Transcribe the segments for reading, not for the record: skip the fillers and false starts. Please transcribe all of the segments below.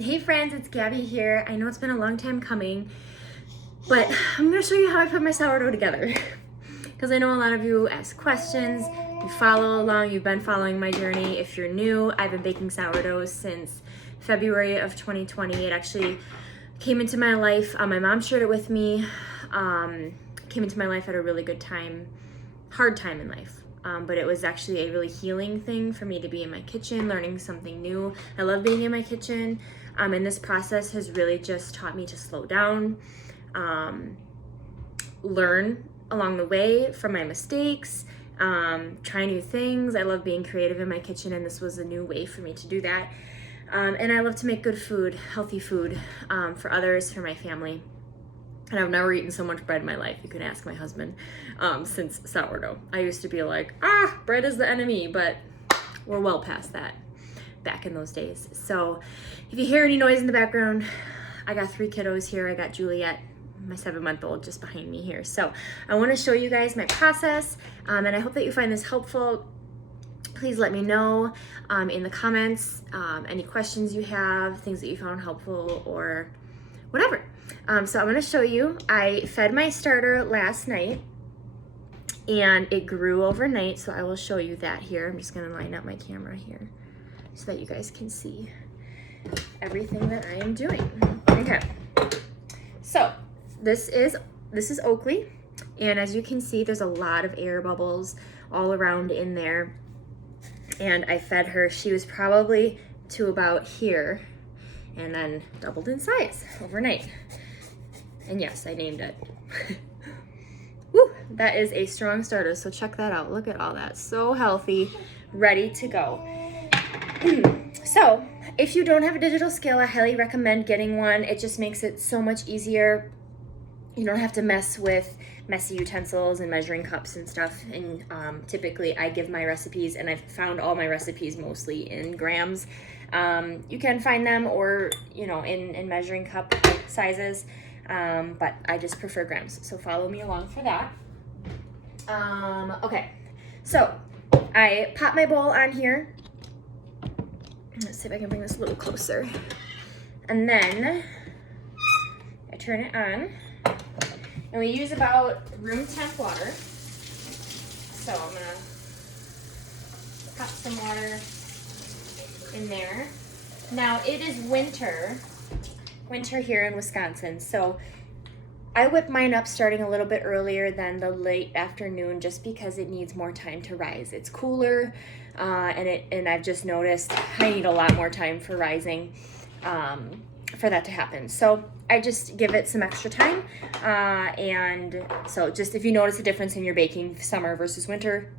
Hey friends, it's Gabby here. I know it's been a long time coming, but I'm gonna show you how I put my sourdough together. Because I know a lot of you ask questions, you follow along, you've been following my journey. If you're new, I've been baking sourdough since February of 2020. It actually came into my life, my mom shared it with me, came into my life at a really good time, hard time in life. But it was actually a really healing thing for me to be in my kitchen, learning something new. I love being in my kitchen. And this process has really just taught me to slow down, learn along the way from my mistakes, try new things. I love being creative in my kitchen, and this was a new way for me to do that. And I love to make good food, healthy food, for others, for my family. And I've never eaten so much bread in my life. You can ask my husband, since sourdough. I used to be like, bread is the enemy, but we're well past that back in those days. So if you hear any noise in the background, I got 3 kiddos here. I got Juliet, my 7-month-old, just behind me here. So I want to show you guys my process, and I hope that you find this helpful. Please let me know in the comments any questions you have, things that you found helpful, or whatever. So I'm going to show you. I fed my starter last night, and it grew overnight, so I will show you that here. I'm just going to line up my camera here so that you guys can see everything that I am doing. Okay, so this is Oakley, and as you can see, there's a lot of air bubbles all around in there. And I fed her, she was probably to about here, and then doubled in size overnight. And yes, I named it. Woo, that is a strong starter, so check that out. Look at all that, so healthy, ready to go. So if you don't have a digital scale, I highly recommend getting one. It just makes it so much easier. You don't have to mess with messy utensils and measuring cups and stuff. And typically I give my recipes, and I've found all my recipes mostly in grams. You can find them, or in measuring cup sizes, but I just prefer grams, so follow me along for that. Okay, so I pop my bowl on here. Let's see if I can bring this a little closer, and then I turn it on, and we use about room temp water. So I'm gonna pop some water in there. Now it is winter here in Wisconsin, so I whip mine up starting a little bit earlier than the late afternoon, just because it needs more time to rise. It's cooler, and I've just noticed I need a lot more time for rising, for that to happen. So I just give it some extra time, and so just if you notice a difference in your baking, summer versus winter,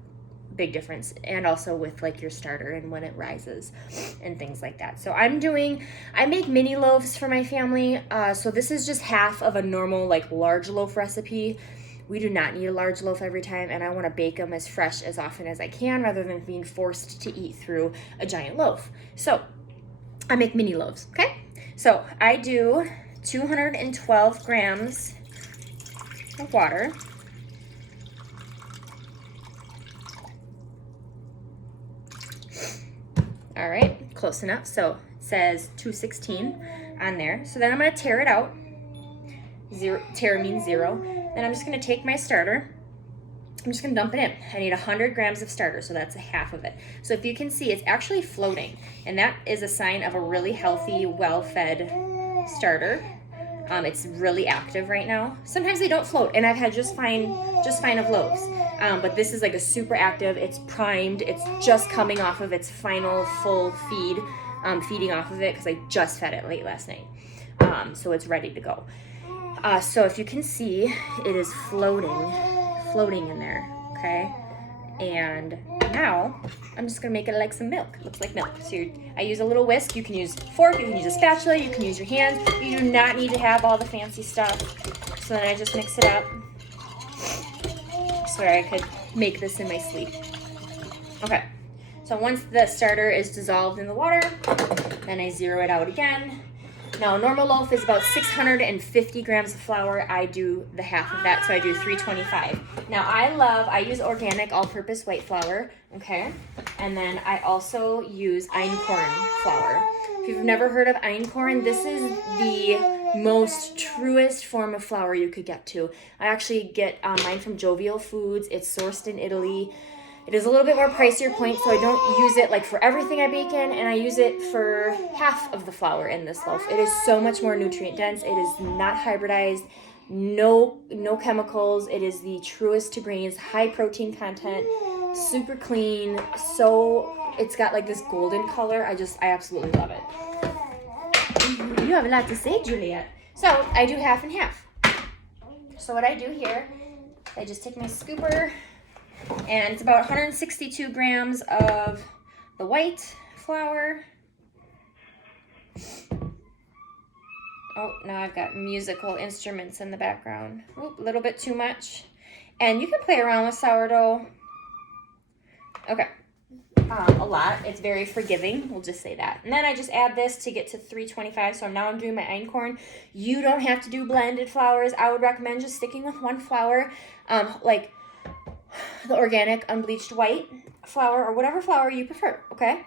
big difference. And also with like your starter and when it rises and things like that. So I make mini loaves for my family. So this is just half of a normal like large loaf recipe. We do not need a large loaf every time, and I want to bake them as fresh as often as I can, rather than being forced to eat through a giant loaf. So I make mini loaves, okay? So I do 212 grams of water. All right, close enough. So it says 216 on there. So then I'm gonna tear it out. Tear means 0. Then I'm just gonna take my starter. I'm just gonna dump it in. I need 100 grams of starter, so that's a half of it. So if you can see, it's actually floating, and that is a sign of a really healthy, well-fed starter. It's really active right now. Sometimes they don't float, and I've had just fine of loaves. But this is like a super active, it's primed, it's just coming off of its final full feed, feeding off of it, because I just fed it late last night. So it's ready to go. So if you can see, it is floating in there, okay? And now I'm just gonna make it like some milk. It looks like milk. So I use a little whisk. You can use a fork, you can use a spatula, you can use your hands. You do not need to have all the fancy stuff. So then I just mix it up. So I could make this in my sleep. Okay, so once the starter is dissolved in the water, then I zero it out again. Now a normal loaf is about 650 grams of flour. I do the half of that, so I do 325. Now I use organic all-purpose white flour, okay? And then I also use einkorn flour. If you've never heard of einkorn, this is the most truest form of flour you could get to. I actually get mine from Jovial Foods. It's sourced in Italy. It is a little bit more pricier point, so I don't use it like for everything I bake in, and I use it for half of the flour in this loaf. It is so much more nutrient dense. It is not hybridized, no chemicals. It is the truest to grains, high protein content, super clean. So it's got like this golden color. I absolutely love it. You have a lot to say, Juliet. So I do half and half. So what I do here, I just take my scooper, and it's about 162 grams of the white flour. Oh, now I've got musical instruments in the background. Oop, a little bit too much. And you can play around with sourdough. Okay, a lot. It's very forgiving, we'll just say that. And then I just add this to get to 325. So now I'm doing my einkorn. You don't have to do blended flours. I would recommend just sticking with one flour, like the organic unbleached white flour or whatever flour you prefer, okay?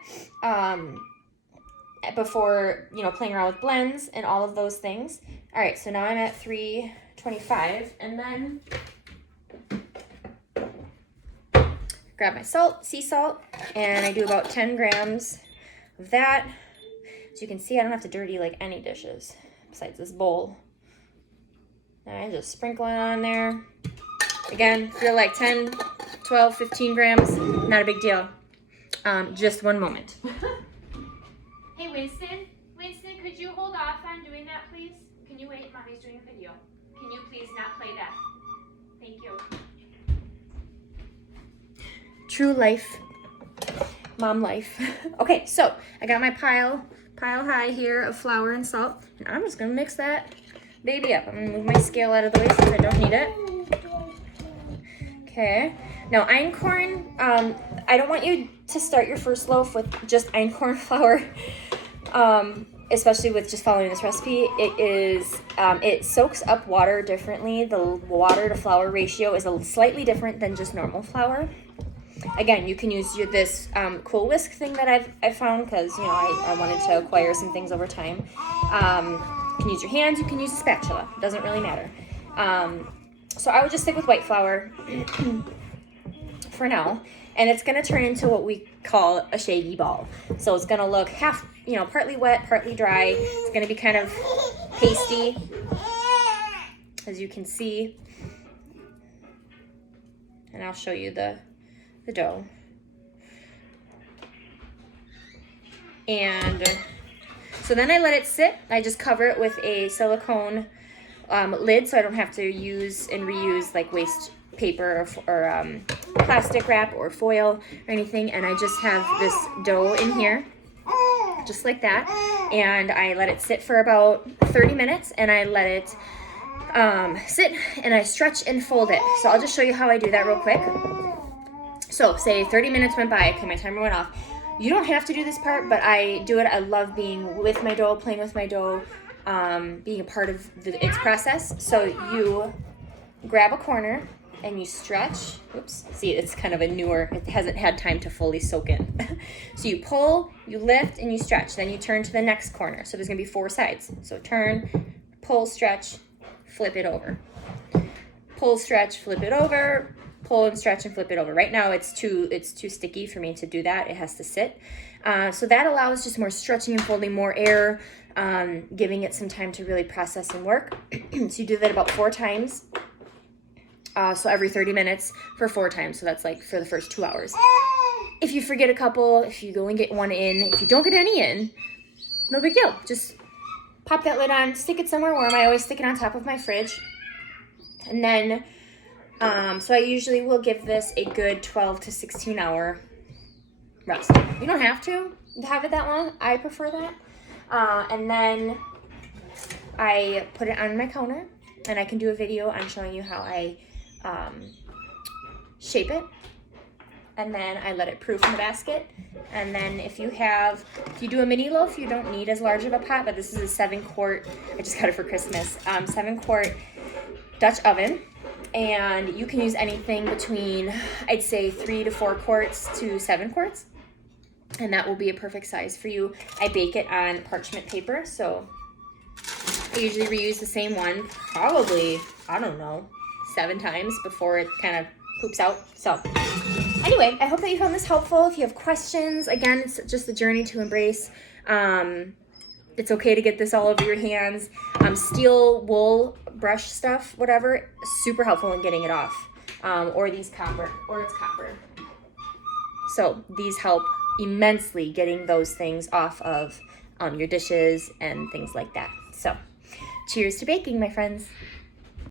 Before, playing around with blends and all of those things. All right, so now I'm at 325, and then grab my salt, sea salt, and I do about 10 grams of that. As you can see, I don't have to dirty like any dishes besides this bowl. And I just sprinkle it on there. Again, feel like 10, 12, 15 grams, not a big deal. Just one moment. Hey, Winston, could you hold off on doing that, please? Can you wait? Mommy's doing a video. Can you please not play that? Thank you. True life, mom life. Okay, so I got my pile high here of flour and salt, and I'm just gonna mix that baby up. I'm gonna move my scale out of the way since I don't need it. Okay, now einkorn, I don't want you to start your first loaf with just einkorn flour, especially with just following this recipe. It soaks up water differently. The water to flour ratio is slightly different than just normal flour. Again, you can use this cool whisk thing that I've found because, I wanted to acquire some things over time. You can use your hands, you can use a spatula. It doesn't really matter. So I would just stick with white flour for now. And it's going to turn into what we call a shaggy ball. So it's going to look half, partly wet, partly dry. It's going to be kind of pasty, as you can see. And I'll show you the dough. And so then I let it sit. I just cover it with a silicone lid so I don't have to use and reuse like waste paper or plastic wrap or foil or anything. And I just have this dough in here, just like that. And I let it sit for about 30 minutes and I let it sit and I stretch and fold it. So I'll just show you how I do that real quick. So say 30 minutes went by, okay, my timer went off. You don't have to do this part, but I do it. I love being with my dough, playing with my dough, being a part of its process. So you grab a corner and you stretch. Oops, see, it's kind of a newer, it hasn't had time to fully soak in. So you pull, you lift, and you stretch. Then you turn to the next corner. So there's gonna be 4 sides. So turn, pull, stretch, flip it over. Pull, stretch, flip it over. Pull and stretch and flip it over. Right now it's too sticky for me to do that. It has to sit. So that allows just more stretching and folding, more air, giving it some time to really process and work. So you do that about 4 times. So every 30 minutes for 4 times. So that's like for the first 2 hours. If you forget a couple, if you only get 1 in, if you don't get any in, no big deal. Just pop that lid on, stick it somewhere warm. I always stick it on top of my fridge. And then so I usually will give this a good 12 to 16 hour rest. You don't have to have it that long. I prefer that. And then I put it on my counter, and I can do a video on showing you how I shape it. And then I let it proof in the basket. And then if you do a mini loaf, you don't need as large of a pot, but this is a 7-quart, I just got it for Christmas, 7-quart Dutch oven. And you can use anything between, I'd say 3 to 4 quarts to 7 quarts. and that will be a perfect size for you. I bake it on parchment paper, so I usually reuse the same one probably, I don't know, 7 times before it kind of poops out. So anyway, I hope that you found this helpful. If you have questions, again, it's just the journey to embrace. It's okay to get this all over your hands. Steel wool brush stuff, whatever, super helpful in getting it off. Or these copper, or it's copper. So these help immensely getting those things off of your dishes and things like that. So cheers to baking, my friends.